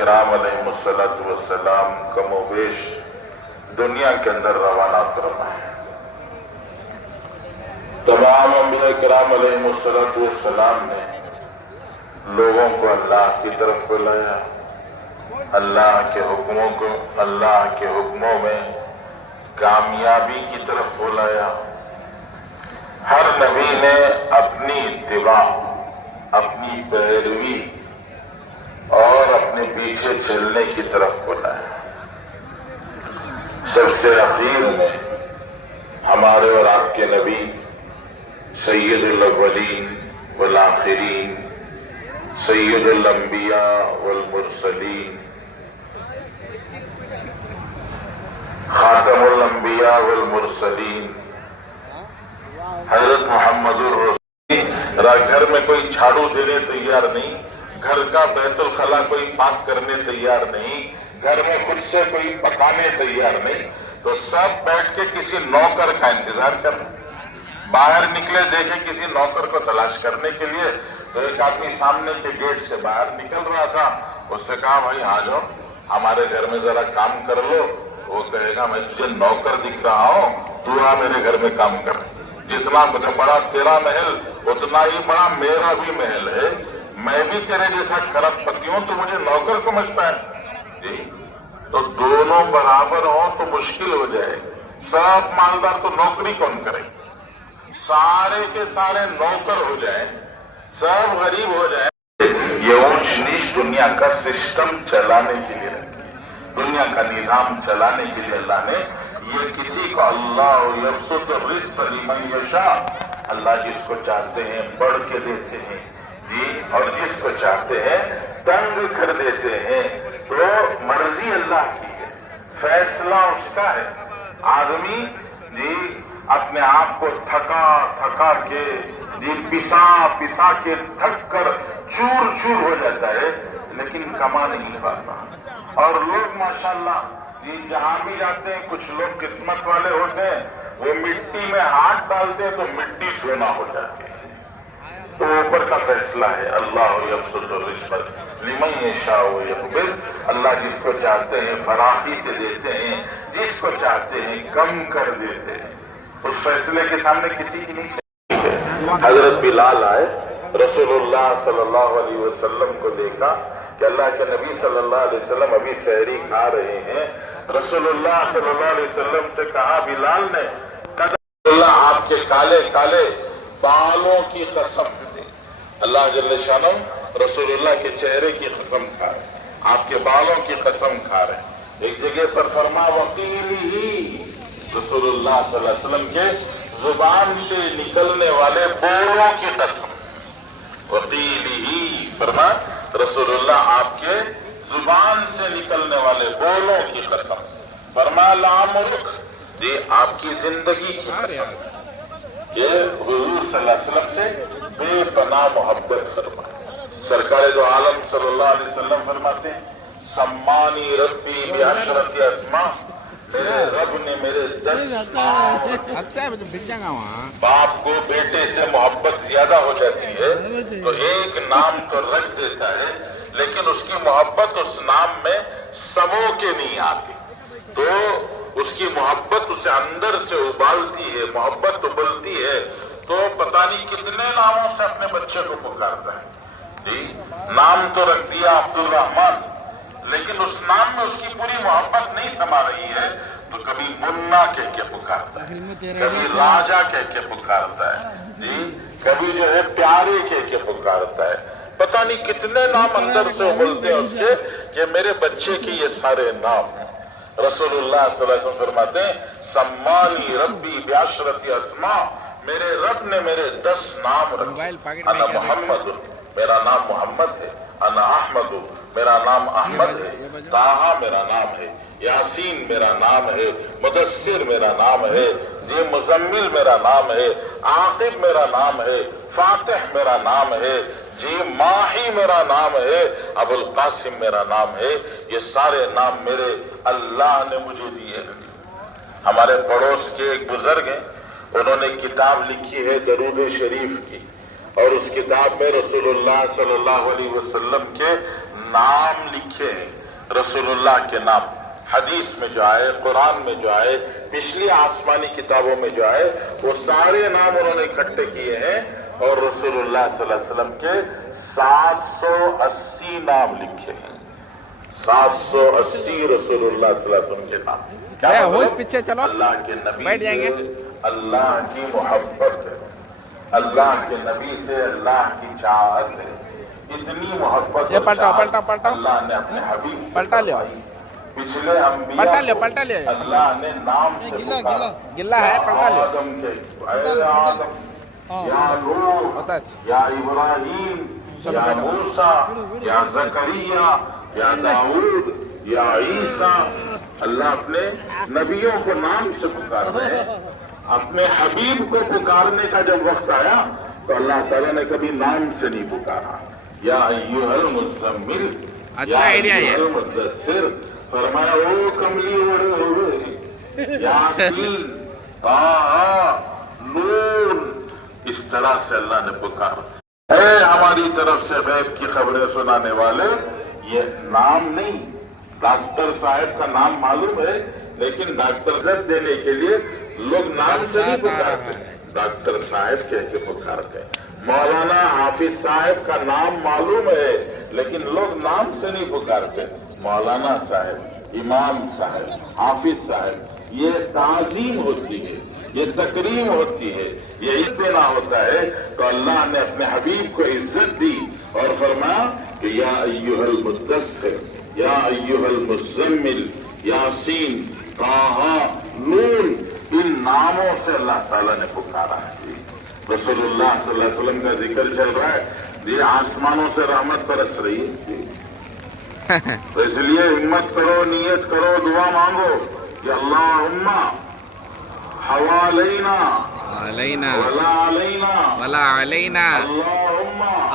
کرام علیہم السلام کم و بیش دنیا کے اندر روانہ فرمائے. تمام انبیاء کرام علیہم السلام نے لوگوں کو اللہ کی طرف بلایا، اللہ کے حکموں میں کامیابی کی طرف بلایا. ہر نبی نے اپنی اتباع، اپنی پیروی اور اپنے پیچھے چلنے کی طرف بلایا. سب سے اخیر میں ہمارے اور آپ کے نبی سید الاولین والآخرین، سید الانبیاء والمرسلین، خاتم الانبیاء والمرسلین حضرت محمد الرسول. گھر میں کوئی جھاڑو دینے تیار نہیں، گھر کا بیت الخلا کوئی پاک کرنے تیار نہیں، گھر میں خود سے کوئی پکانے تیار نہیں، تو سب بیٹھ کے کسی نوکر کا انتظار کر رہے. باہر نکلے دیکھے کسی نوکر کو تلاش کرنے کے لیے، تو ایک آدمی سامنے کے گیٹ سے باہر نکل رہا تھا. اس سے کہا بھائی آ جاؤ ہمارے گھر میں ذرا کام کر لو. وہ کہے گا میں تجھے نوکر دکھ رہا ہوں، تو آ میرے گھر میں کام کر. جتنا بڑا تیرا محل اتنا ہی بڑا میرا بھی محل ہے. میں بھی تیرے جیسا کھرب پتی ہوں، تو مجھے نوکر سمجھتا ہے جی. تو دونوں برابر ہوں تو مشکل ہو جائے. سب مالدار تو نوکری کون کرے؟ سارے کے سارے نوکر ہو جائیں، سب غریب ہو جائیں. یہ اونچ نیچ دنیا کا سسٹم چلانے کے لیے رکھی، دنیا کا نظام چلانے کے لیے اللہ نے یہ کسی کو اللہ یبسط الرزق لمن یشاء، اللہ جس کو چاہتے ہیں بڑھ کے دیتے ہیں جی، اور جس کو چاہتے ہیں تنگ کر دیتے ہیں. تو مرضی اللہ کی ہے، فیصلہ اس کا ہے. آدمی جی اپنے آپ کو تھکا کے جی پسا کے تھک کر چور چور ہو جاتا ہے، لیکن کما نہیں پاتا. اور لوگ ماشاءاللہ یہ جہاں بھی جاتے ہیں، کچھ لوگ قسمت والے ہوتے ہیں، وہ مٹی میں ہاتھ ڈالتے ہیں تو مٹی سونا ہو جاتی ہے. تو اوپر کا فیصلہ ہے، اللہ یبسط الرزق لمن یشاء ویقدر. اللہ جس کو چاہتے ہیں فراخی سے دیتے ہیں، جس کو چاہتے ہیں کم کر دیتے ہیں. اس فیصلے کے سامنے کسی کی نہیں چلتی ہے. حضرت بلال آئے، رسول اللہ صلی اللہ علیہ وسلم کو دیکھا کہ اللہ کے نبی صلی اللہ علیہ وسلم ابھی سحری کھا رہے ہیں. رسول اللہ صلی اللہ علیہ وسلم سے کہا بلال نے، اللہ آپ کے کالے کالے بالوں کی قسم دے. اللہ جل شانہ رسول اللہ کے چہرے کی قسم کھا رہے، آپ کے بالوں کی قسم کھا رہے. ایک جگہ پر فرما وقیلی، رسول اللہ صلی اللہ علیہ وسلم کے زبان سے نکلنے والے بولوں کی قسم. وقیلی فرما رسول اللہ آپ کے زبان سے نکلنے والے بولوں کی قسم. فرما لعمرک، یہ آپ کی زندگی کی قسم. یہ حضور صلی اللہ علیہ وسلم سے بے پناہ محبت فرما. سرکار دو عالم صلی اللہ علیہ وسلم فرماتے ہیں سمانی ربی بعشرۃ اسماء، میرے رب نے میرے 10 باپ کو بیٹے سے محبت زیادہ ہو جاتی ہے تو ایک نام تو رکھ دیتا ہے، لیکن اس کی محبت اس نام میں سمو کے نہیں آتی. تو اس کی محبت اسے اندر سے ابالتی ہے، محبت ابلتی ہے. تو پتہ نہیں کتنے ناموں سے اپنے بچے کو پکارتا ہے جی. نام تو رکھ دیا عبد الرحمن، لیکن اس نام میں اس کی پوری محبت نہیں سما رہی ہے. تو کبھی منا کہہ کے پکارتا ہے، کبھی راجا کہہ کے پکارتا ہے جی، کبھی جو ہے پیارے کہہ کے پکارتا ہے. پتہ نہیں کتنے نام اندر سے ابلتے ہیں اس کے کہ میرے بچے کے یہ سارے نام ہیں. رسول اللہ صلی اللہ علیہ وسلم فرماتے ہیں سمانی ربی بعشرۃ اسماء، میرے رب نے میرے 10 نام رکھے. انا محمد، میرا نام محمد ہے. انا احمد، میرا نام احمد ہے. طٰہٰ میرا نام ہے. یاسین میرا نام ہے. مدثر میرا نام ہے. جی مزمل میرا نام ہے. عاقب میرا نام ہے. فاتح میرا نام ہے. جی ماہی میرا نام ہے. ابو القاسم میرا نام ہے. یہ سارے نام میرے اللہ نے مجھے دیے. ہمارے پڑوس کے ایک بزرگ ہیں، انہوں نے کتاب لکھی ہے درود شریف کی، اور اس کتاب میں رسول اللہ صلی اللہ علیہ وسلم کے نام لکھے ہیں، رسول اللہ کے نام حدیث میں جو آئے، قرآن میں جو آئے، پچھلی آسمانی کتابوں میں جو آئے، وہ سارے نام انہوں نے اکٹھے کیے ہیں اور رسول اللہ صلی اللہ علیہ وسلم کے 780 نام لکھے ہیں، 780 رسول اللہ صلی اللہ علیہ وسلم کے نام۔ کیا مطلب؟ پیچھے چلو، اللہ کے نبی بیٹھ جائیں گے۔ سے اللہ کی محبت ہے، اللہ کے نبی سے اللہ کی چاہت ہے، اتنی محبت اور چاہت اللہ نے اپنے حبیب سے فرمائی۔ پچھلے انبیاء کو اللہ نے نام سے پکارا، گلا ہے، پلٹا لو۔ آدم کے اے آدم، یا نوح، یا ابراہیم، یا موسیٰ، یا زکریا، یا داؤد، یا عیسیٰ، اللہ اپنے نبیوں کو نام سے پکار رہے ہیں۔ اپنے حبیب کو پکارنے کا جب وقت آیا تو اللہ تعالیٰ نے کبھی نام سے نہیں پکارا۔ یا ایھا المزمل، اچھا آئیڈیا ہے، المدثر، فرمایا او کملی اوڑے ہوئے، یاسین، طٰہٰ، نون، اس طرح سے اللہ نے پکارا۔ اے ہماری طرف سے غیب کی خبریں سنانے والے، یہ نام نہیں، ڈاکٹر صاحب کا نام معلوم ہے لیکن ڈاکٹر صاحب دینے کے لیے لوگ نام سے نہیں پکارتے، ڈاکٹر صاحب کہہ کے پکارتے ہیں۔ مولانا حافظ صاحب کا نام معلوم ہے لیکن لوگ نام سے نہیں پکارتے، مولانا صاحب، امام صاحب، حافظ صاحب، یہ تعظیم ہوتی ہے، یہ تکریم ہوتی ہے، یہ عزت دینا ہوتا ہے۔ تو اللہ نے اپنے حبیب کو عزت دی اور فرمایا کہ یا ایھا المدثر، یا ایھا المزمل، یاسین، طٰہٰ، نون، ان ناموں سے اللہ تعالیٰ نے پکارا ہے۔ رسول اللہ صلی اللہ علیہ وسلم کا ذکر چل رہا ہے، یہ آسمانوں سے رحمت برس رہی ہے، تو اس لیے ہمت کرو، نیت کرو، دعا مانگو کہ اللہم حوالینا علینا ولا علینا ولا علینا،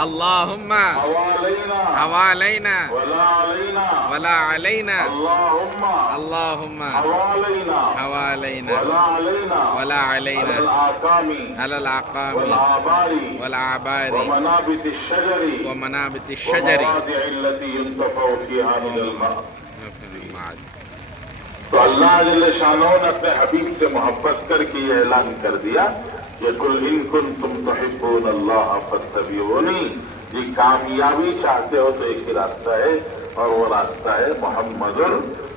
اللہم حوالینا حوالینا ولا علینا ولا علینا، اللہم اللہم حوالینا حوالینا ولا علینا ولا علینا علی الآکام علی العقام والآبار والآبار ومنابت الشجر ومنابت الشجر ومواضع التي ينتفع فيها من الماء۔ تو اللہ جل شانہ نے اپنے حبیب سے محبت کر کے یہ اعلان کر دیا کہ قل ان کنتم تحبون اللہ فاتبعونی، یہ کامیابی چاہتے ہو تو ایک ہی راستہ ہے اور وہ راستہ ہے محمد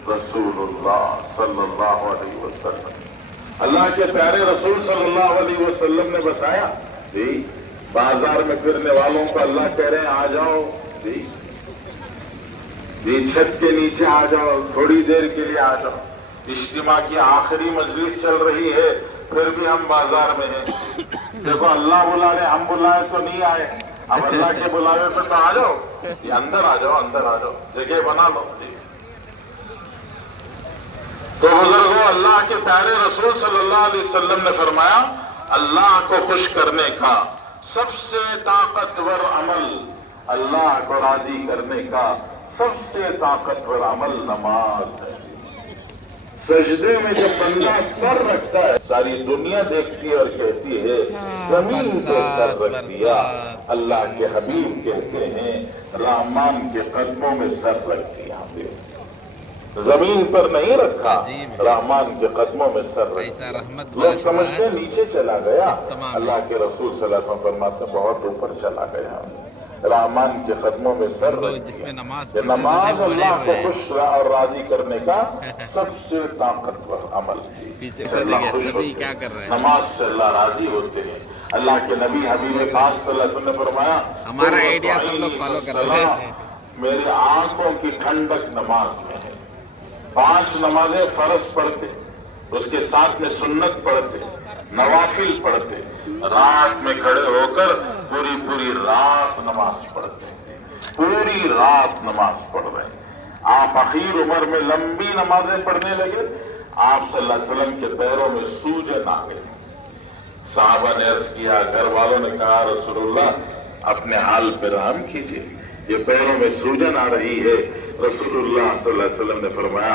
رسول اللہ صلی اللہ علیہ وسلم۔ اللہ کے پیارے رسول صلی اللہ علیہ وسلم نے بتایا، جی بازار میں پھرنے والوں کو اللہ کہہ رہے ہیں آ جاؤ، جی چھت کے نیچے آ جاؤ، تھوڑی دیر کے لیے آ جاؤ، اجتماع کی آخری مجلس چل رہی ہے پھر بھی ہم بازار میں ہیں۔ دیکھو اللہ بلا رہے، ہم بلائے تو نہیں آئے، اب اللہ کے بلاوے پہ تو آ جاؤ، یہ اندر آ جاؤ، اندر آ جاؤ، جگہ بنا لو۔ تو بزرگوں، اللہ کے پیارے رسول صلی اللہ علیہ وسلم نے فرمایا اللہ کو خوش کرنے کا سب سے طاقتور عمل، اللہ کو راضی کرنے کا سب سے طاقتور عمل نماز ہے۔ سجدے میں جب بندہ سر رکھتا ہے ساری دنیا دیکھتی ہے اور کہتی ہے زمین پہ سر رکھ دیا۔ اللہ کے حبیب کہتے ہیں رحمان کے قدموں میں سر رکھ دیا، زمین پر نہیں رکھا، رحمان کے قدموں میں سر رکھ دیا۔ لوگ سمجھتے ہیں نیچے چلا گیا، اللہ کے رسول صلی اللہ علیہ وسلم فرماتے ہیں بہت اوپر چلا گیا، رحمان کے قدموں میں سر رکھ دیا۔ یہ نماز اللہ کو خوش اور راضی کرنے کا سب سے طاقتور عمل ہے۔ نماز سے اللہ راضی ہوتے ہیں۔ اللہ کے نبی حبیب پاک صلی اللہ علیہ وسلم نے فرمایا ہمارا آئیڈیا سب لوگ فالو کر رہے ہیں، میری آنکھوں کی ٹھنڈک نماز میں ہے۔ 5 نمازیں فرض پڑھتے، اس کے ساتھ میں سنت پڑھتے، نوافل پڑھتے، رات میں کھڑے ہو کر پوری رات نماز پڑھتے، پوری رات نماز پڑھ رہے ہیں۔ آپ اخیر عمر میں لمبی نمازیں پڑھنے لگے، آپ صلی اللہ علیہ وسلم کے پیروں میں سوجن آ گئے۔ صحابہ نے عرض کیا، گھر والوں نے کہا رسول اللہ اپنے حال پہ رحم کیجئے، یہ پیروں میں سوجن آ رہی ہے۔ رسول اللہ صلی اللہ علیہ وسلم نے فرمایا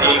3